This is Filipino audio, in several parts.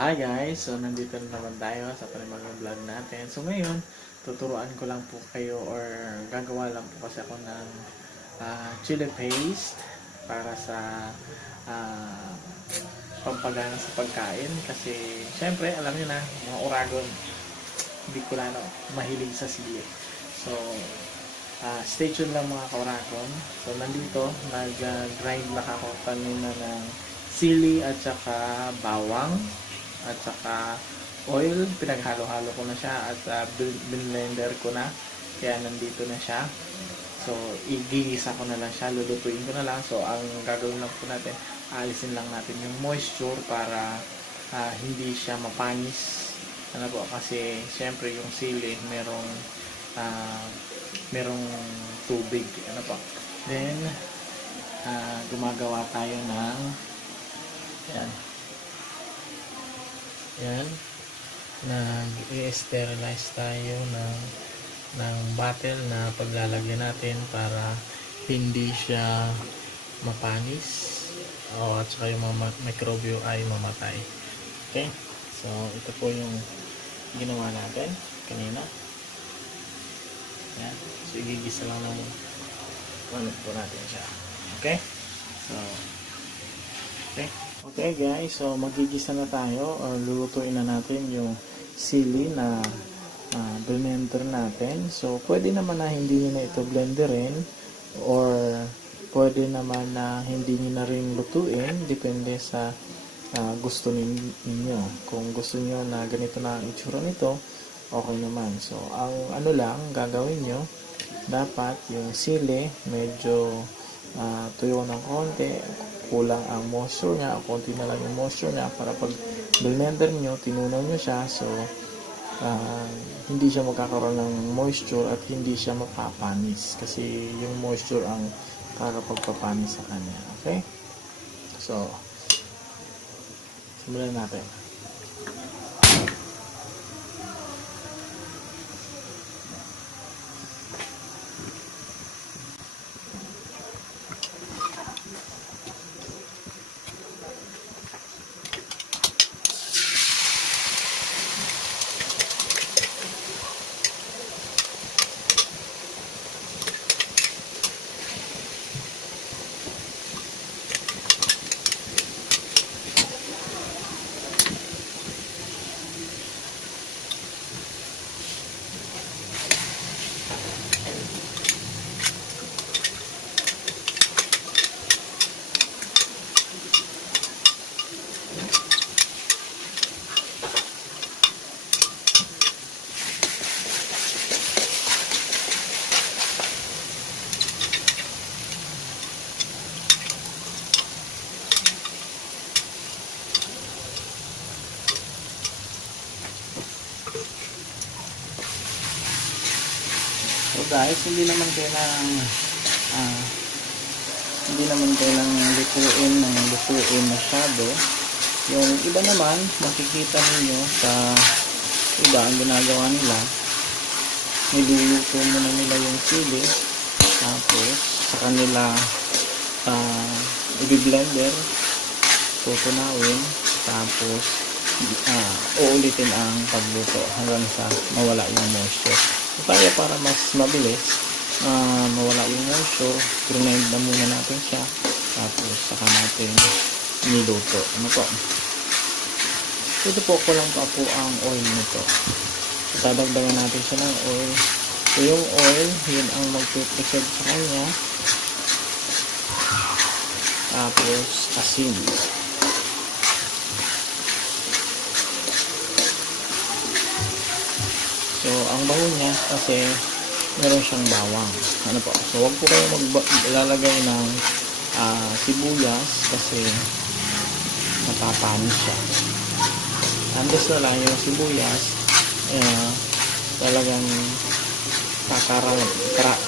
Hi guys! So nandito na naman tayo sa panibagong vlog natin. So ngayon, tuturuan ko lang po kayo or gagawa lang po kasi ako ng chili paste para sa ah, pampagana sa pagkain. Kasi syempre, alam niyo na, mga Oragon, hindi ko na mahilig sa sili. So, stay tuned lang mga ka-Oragon. So nandito, nag-grind lang ako kanina ng sili at saka bawang at saka oil. Pinaghalo-halo ko na siya at blender ko na, kaya nandito na siya. So igigisa ko na lang siya, lulutuin ko na lang. So ang gagawin lang po natin, alisin lang natin yung moisture para hindi siya mapanis, ano po, kasi syempre yung sili merong tubig, ano po. Then gumagawa tayo ng yan, nag-i-sterilize tayo ng bottle na paglalagyan natin para hindi siya mapanis at saka yung mga mikrobyo ay mamatay. Okay, so ito po yung ginawa natin kanina. Yan, so igigisa lang ng ano po natin siya. Okay, so okay guys, so magigisa na tayo or lulutuin na natin yung sili na blender natin. So pwede naman na hindi nyo na ito blenderin or pwede naman na hindi nyo na rin lutuin, depende sa gusto ninyo. Kung gusto nyo na ganito na ang itsura nito, okay naman. So ang ano lang gagawin nyo, dapat yung sili medyo tuyo ng konti, kulang ang moisture niya, konti na lang yung moisture niya para pag blender nyo, tinunaw nyo siya, so hindi siya magkakaroon ng moisture at hindi siya mapapanis kasi yung moisture ang kakapagpapanis sa kanya. Okay, so simulan natin. So guys, hindi naman kailangang lutuin masyado. Yung iba naman, makikita niyo sa iba, ang ginagawa nila, niluluto muna nila yung sili, tapos sa kanila i-blender, tutunawin, tapos uulitin ang pagluto hanggang sa mawala yung moisture. So, kaya para mas mabilis mawala yung moisture, grind na muna natin siya, tapos saka natin niluto. Ano po? Ito po, kulang pa po ang oil nito. So, dadagdagan natin siya ng oil. So yung oil, yun ang magpipresent sa kanya. Tapos asin. So, ang baho niya kasi meron siyang bawang. Ano po? So, wag po kayo maglalagay ng sibuyas kasi mapapanis siya. Andas na lang yung sibuyas, talagang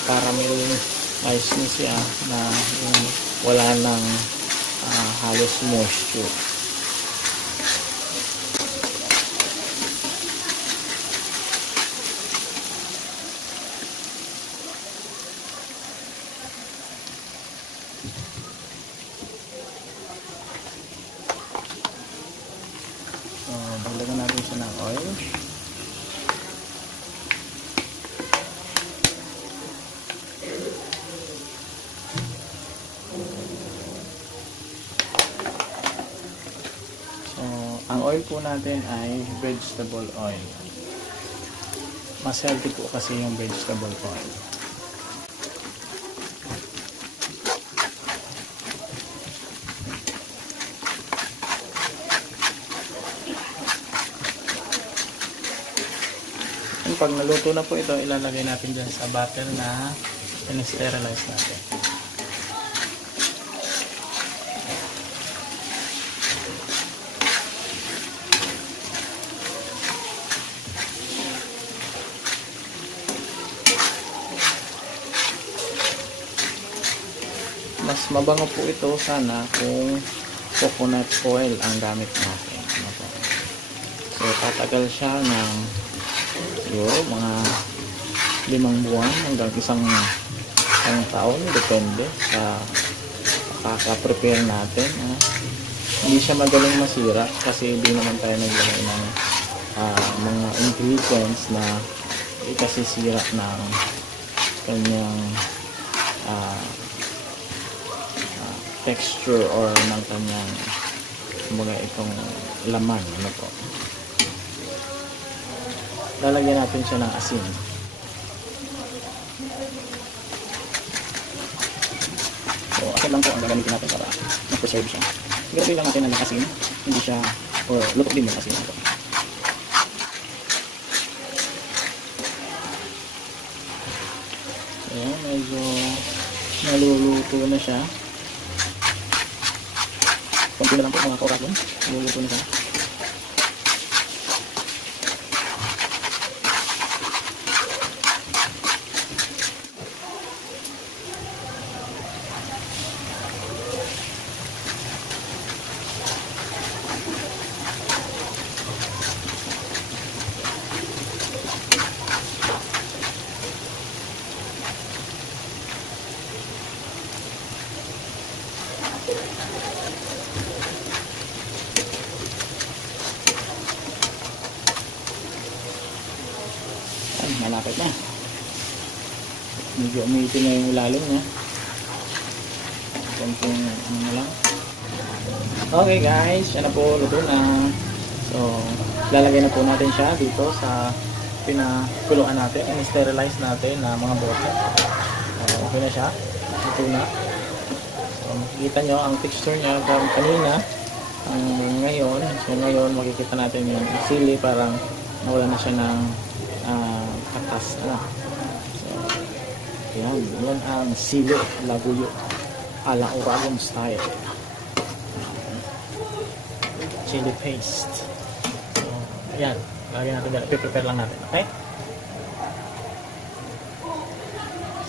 caramelize niya siya na wala ng halos moisture. So, dagdagan natin siya ng oil. So, ang oil po natin ay vegetable oil. Mas healthy po kasi yung vegetable oil. And pag naluto na po ito, ilalagay natin dyan sa bottle na in-sterilize natin. Mas mabango po ito sana kung coconut oil ang gamit natin. So, tatagal siya ng siguro mga 5 buwan hanggang isang taon. Depende sa kaka-prepare natin. Hindi siya madaling masira kasi hindi naman tayo naglagay ng mga ingredients na ikasisira ng kanyang texture or ng kanyang kumbaga itong laman. Ano po, lalagyan natin siya ng asin. So asin lang po ang gagamitin natin para mag-preserve siya. Gagawin lang natin ng asin, hindi siya, or lutok din yung asin. So medyo naluluto na siya. Kunti na lang po mga kauras dun. Naluluto na siya. Malapit na. Medyo umitin na yung ilalim niya. Konting ano na lang. Okay guys, yan na po, luto na. So, lalagay na po natin siya dito sa pinakuluan natin, in-sterilize natin na mga bote. Okay na siya. Luto na. So, makikita nyo ang texture niya kanina. Ngayon, so ngayon makikita natin yung sili, parang nawala na siya ng katas na. So, yan ang sili labuyo ala Oragon style. Chili paste. So, yan. Lagyan natin, prepare lang natin. Okay?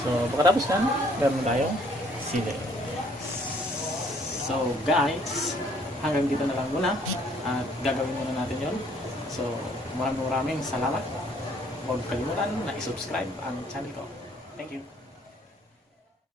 So, pagkatapos yan, meron tayong sili. So, guys, hanggang dito na lang muna. At gagawin muna natin yon. So, maraming salamat. Huwag kalimutan na i-subscribe ang channel ko. Thank you.